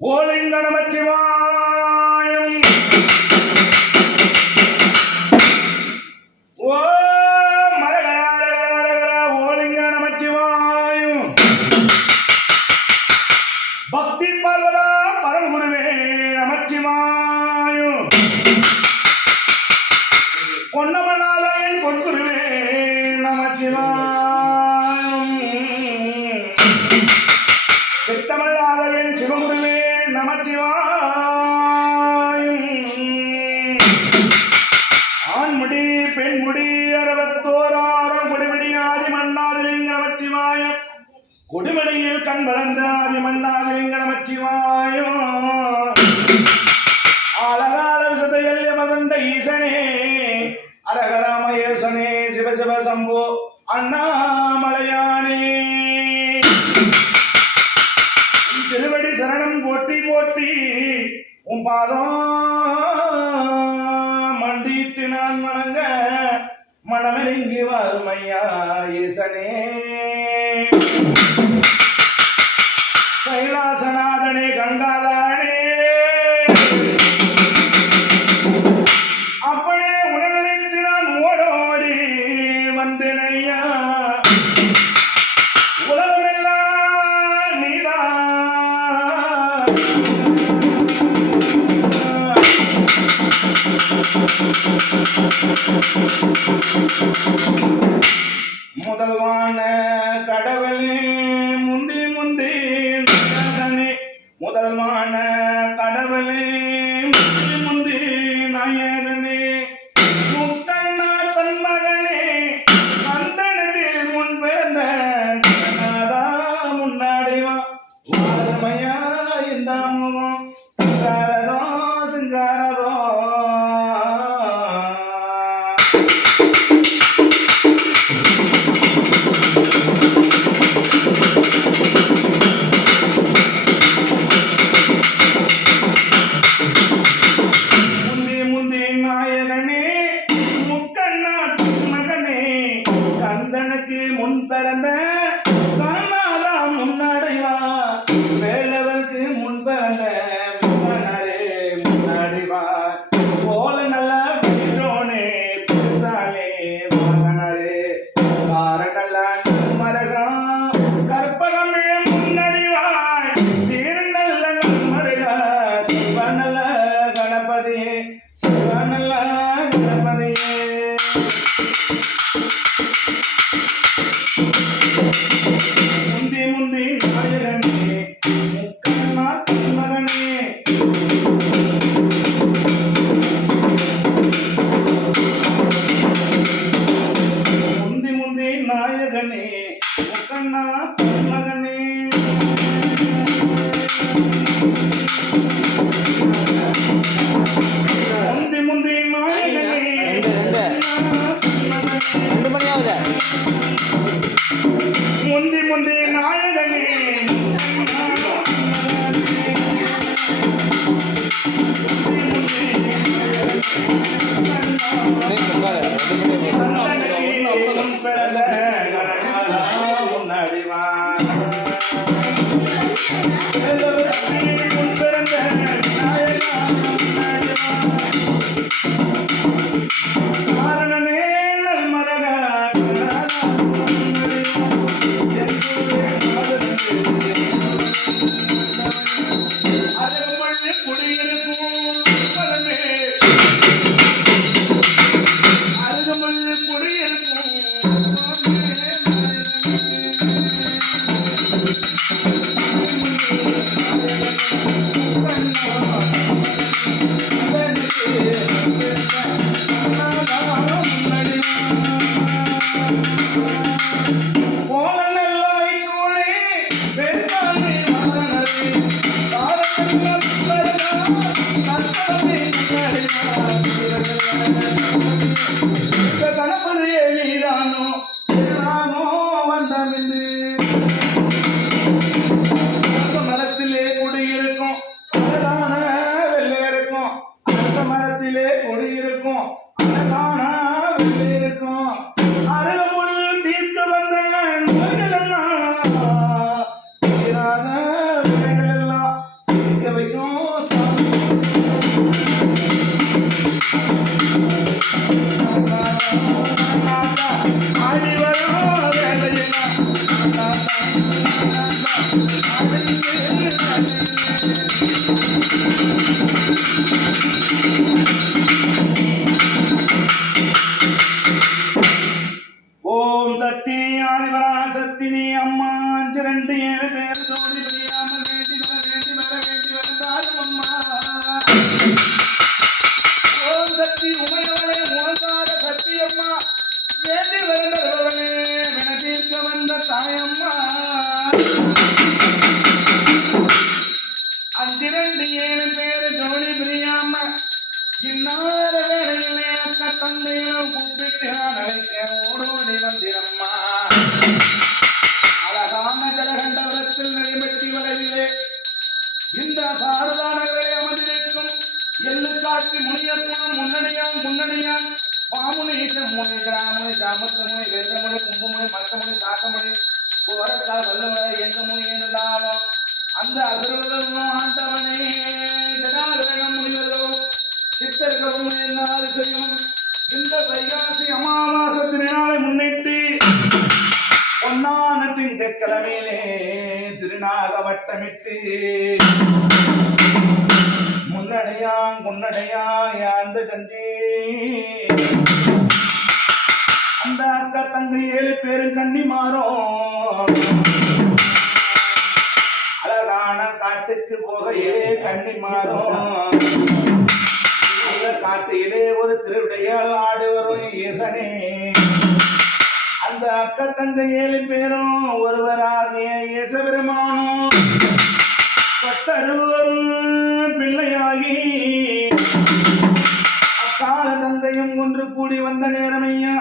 ஓலிங்க நமச்சிவாயம் ஓ ஓலிங்க நமச்சிவாயம் பக்தி பர்வதா பரமகுருவே நமச்சிவாயம். பொன்குருவே நமச்சிவாயம். நமச்சிவாயோ ஆலகால விசத எல்லை மதண்ட ஈசனே அரகராமயேசனே சிவசிவ சம்போ அண்ணாமலையானே. திருவடி சரணம் போட்டி போட்டி உன் பாதம் மண்டித்து நான் வணங்க மனமிறங்கி வரும் ஐயா ஈசனே. கைலாசநாதனே கங்காதானே அப்பனே உடல்நிலைத்து நான் ஓடோடி வந்தேன் ஐயா உலகமெல்லாம் நீதான் ஓடோடி வந்திரம்மா அழகான ஜலகண்டபுரத்தில் நடைபெற்றி வளைவிலே இந்த சாரதானவரை அமர்ந்திருக்கும் எள்ளு காட்சி முனியப்பனும் முன்னணியான் முன்னணியான் மாமுனி முனை கிராமுனை ஜாமத்து முனை வேந்தமுனை கும்பமுனை மத்தமுனை சாக்கமுனை வல்லவரை முனி அந்த அசுரர்களும் ஆண்டவனே திருநாக வட்டமிட்டு முன்னடையான் முன்னடையான் ஆண்டு கண்டே. அந்த அக்கா தங்கை ஏழு பேரும் கண்ணி மாறும். அழகான காட்டுக்கு போகையே கண்ணி மாறும். அந்த காட்டிலே ஒரு திருவிடையால் ஆடு வரும் ஈசனே. அக்க தங்க ஏழு பேரும் ஒருவராகிய இயேசுபெருமானும் பட்டருவரும் பிள்ளையாகி அக்கால தந்தையும் ஒன்று கூடி வந்த நேரமையா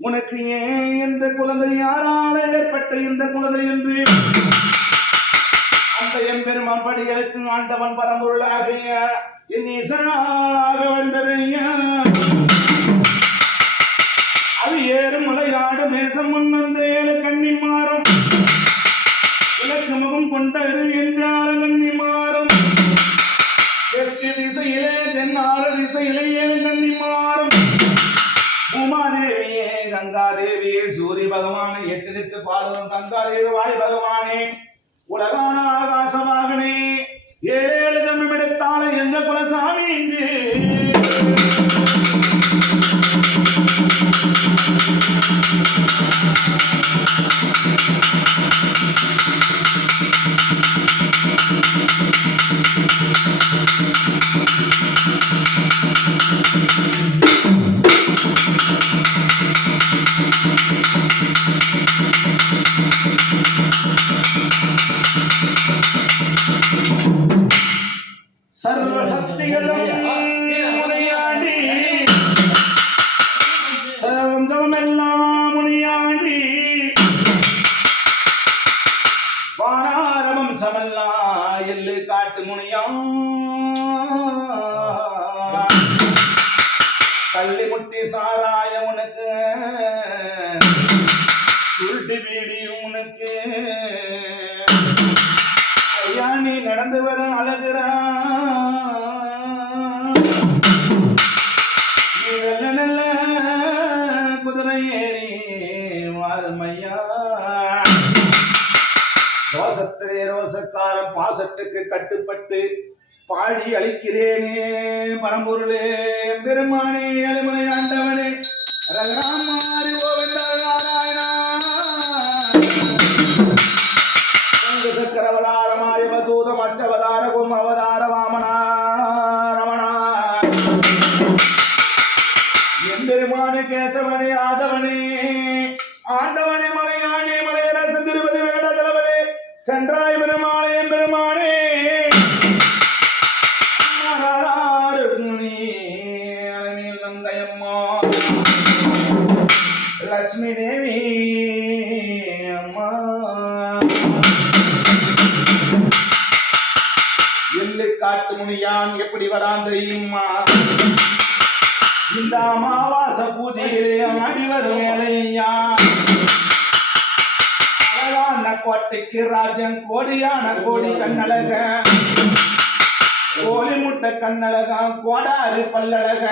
உனக்கு ஏன் இந்த குழந்தை? யாரால ஏற்பட்ட இந்த குழந்தை என்று? அந்த எம்பெருமான் படிகளுக்கு ஆண்டவன் பரம்பொருளாகிய என் இசனாக வந்ததையா அது ஏறு மலையாடு தேசம் முன்னந்த ஏழு கண்ணி மாறும். உலக்கு முகம் கொண்டது என்றால கண்ணி மாறும். தெற்கு திசையிலே தென்னாறு திசையிலே ஏழு கண்ணி மாறும். உமாதேவியே கங்காதேவியே சூரிய பகவானே எட்டு திட்டு பாடுவோம் கங்காதேவி வாய் பகவானே உலகான ஆகாசமாகனே ஏழு ஜன்மம் எடுத்தாலே எந்த குலசாமி இங்கே? சமல்லாம் எள்ளு காட்டு முனியாம். கள்ளி முட்டி சாராய பாடி அளிக்கிறேனே பரம்பொருளே பெருமானே அலுமலை ஆண்டவனே. ரகராமாரி கோவிந்தா இந்த அமாவாச பூஜையிலே அடிவரும் வேலையா அழகான கோட்டைக்கு ராஜன் கோடியான கோடி கண்ணழக. கோழி முட்டை கண்ணழக கோடாறு பல்லழக.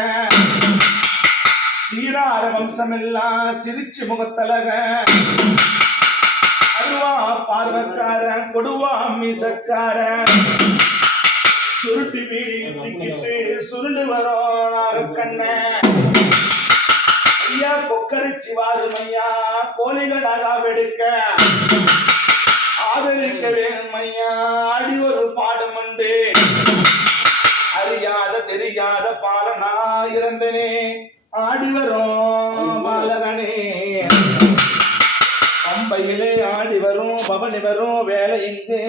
சீரார வம்சமெல்லாம் சிரிச்சு முகத்தழக. அருவா பார்வக்காரன் கொடுவா மீசக்காரன் சுருட்டி வீடு சுருண்டு வரோம் கண்ண. கொக்கரிச்சி வாருமையா ஐயா கோழிகள் அகாவெடுக்க ஆதரிக்க வேணுமையா ஆடி ஒரு பாடம் உண்டு. அறியாத தெரியாத பாலனா இறந்தனே. ஆடி வரும் பாலகனே. பம்பையிலே ஆடி வரும் பவனி வரும் வேலை இங்கு.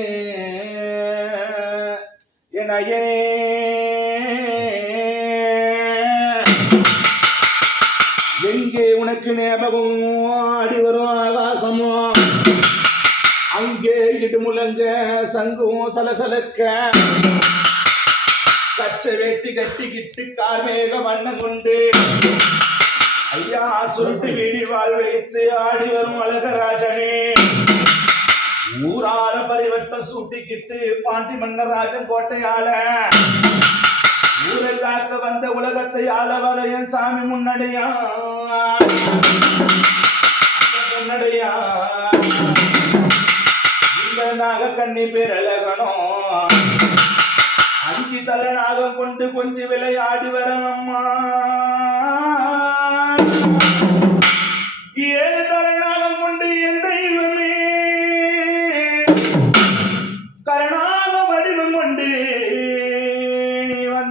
என் ஐயனே எனக்கு உனக்கு ஞாபகம் ஆடி வரும் ஆகாசமோ அங்கே இடுமுழங்க சங்கும் சலசலக்க. கச்ச வேட்டி கட்டிக்கிட்டு கார்மேக வண்ணம் கொண்டு. ஐயா சுருட்டு வீடி வாழ் வைத்து ஆடி வரும் அழகராஜனே. ஊரால பரிவட்டம் சூட்டிக்கிட்டு பாண்டி மன்னராஜன் கோட்டையால ஊரை காக்க வந்த உலகத்தை ஆள என் சாமி முன்னடையா முன்னடையா நாக கண்ணி பேரழகணும் அஞ்சு தலை நாகம் கொண்டு கொஞ்சம் விளையாடி வரம்மா ஏழு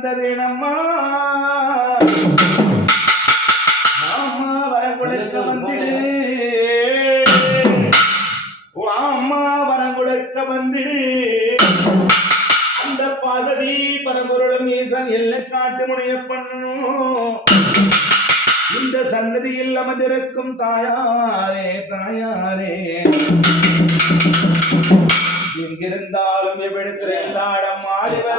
நீ வந்ததே நம்மா அம்மா வரங்குழைக்க வந்திடு அம்மா வரங்குழைக்க வந்திடு. அந்த பார்வதி பரம்பொருளும் ஈசன் எல்லை காட்டு முனைய பண்ணணும் இந்த சன்னதியில் அமர்ந்திருக்கும் தாயாரே தாயாரே. எங்கிருந்தாலும் எவ்விடத்தில் எல்லாடம் மாறி வர